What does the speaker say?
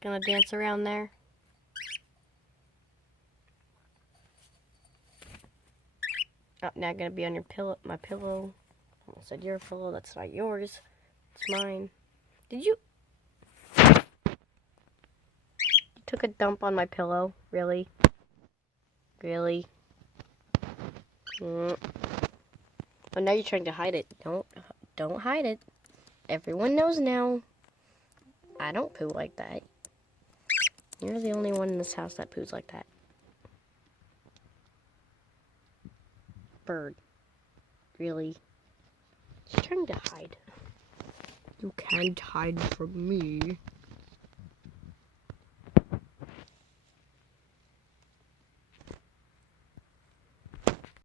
Just gonna dance around there. Oh, now gonna be on your pillow, my pillow. I almost said your pillow, that's not yours. It's mine. Did you took a dump on my pillow? Really? Really? Oh, now you're trying to hide it. Don't hide it. Everyone knows now. I don't poo like that. You're the only one in this house that poos like that. Bird. Really? She's trying to hide. You can't hide from me.